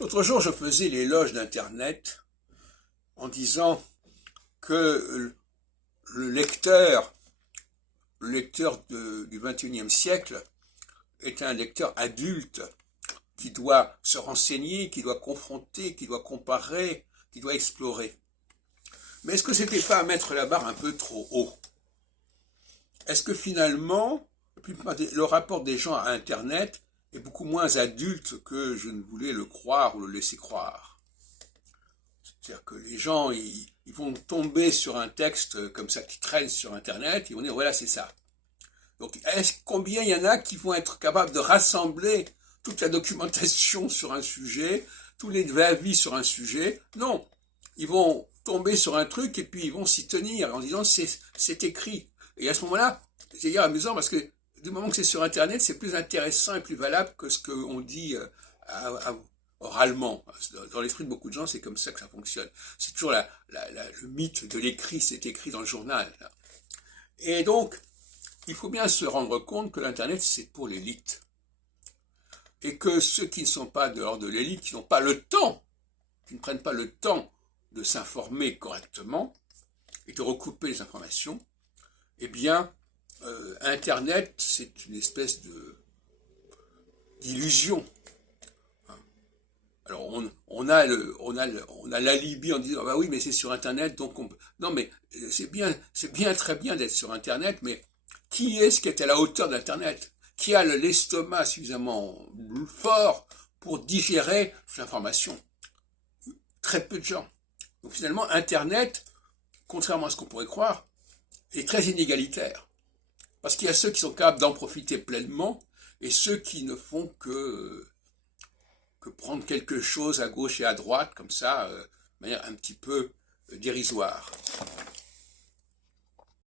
L'autre jour, je faisais l'éloge d'Internet en disant que le lecteur du XXIe siècle est un lecteur adulte qui doit se renseigner, qui doit confronter, qui doit comparer, qui doit explorer. Mais est-ce que c'était pas à mettre la barre un peu trop haut? Est-ce que finalement, le rapport des gens à Internet est beaucoup moins adulte que je ne voulais le croire ou le laisser croire? C'est-à-dire que les gens, ils vont tomber sur un texte comme ça qui traîne sur Internet, ils vont dire voilà, c'est ça. Donc, combien il y en a qui vont être capables de rassembler toute la documentation sur un sujet, tous les avis sur un sujet? Non, ils vont tomber sur un truc et puis ils vont s'y tenir en disant c'est écrit. Et à ce moment-là, c'est d'ailleurs amusant parce que du moment que c'est sur Internet, c'est plus intéressant et plus valable que ce qu'on dit oralement. Dans l'esprit de beaucoup de gens, c'est comme ça que ça fonctionne. C'est toujours le mythe de l'écrit, c'est écrit dans le journal. Et donc, il faut bien se rendre compte que l'Internet, c'est pour l'élite. Et que ceux qui ne sont pas dehors de l'élite, qui n'ont pas le temps, qui ne prennent pas le temps de s'informer correctement et de recouper les informations, eh bien, Internet, c'est une espèce d'illusion. Alors, on a l'alibi en disant, ah bah oui, mais c'est sur Internet, donc on peut... Non, mais c'est bien, très bien d'être sur Internet, mais qui est-ce qui est à la hauteur d'Internet? Qui a l'estomac suffisamment fort pour digérer l'information? Très peu de gens. Donc finalement, Internet, contrairement à ce qu'on pourrait croire, est très inégalitaire. Parce qu'il y a ceux qui sont capables d'en profiter pleinement et ceux qui ne font que prendre quelque chose à gauche et à droite, comme ça, de manière un petit peu dérisoire.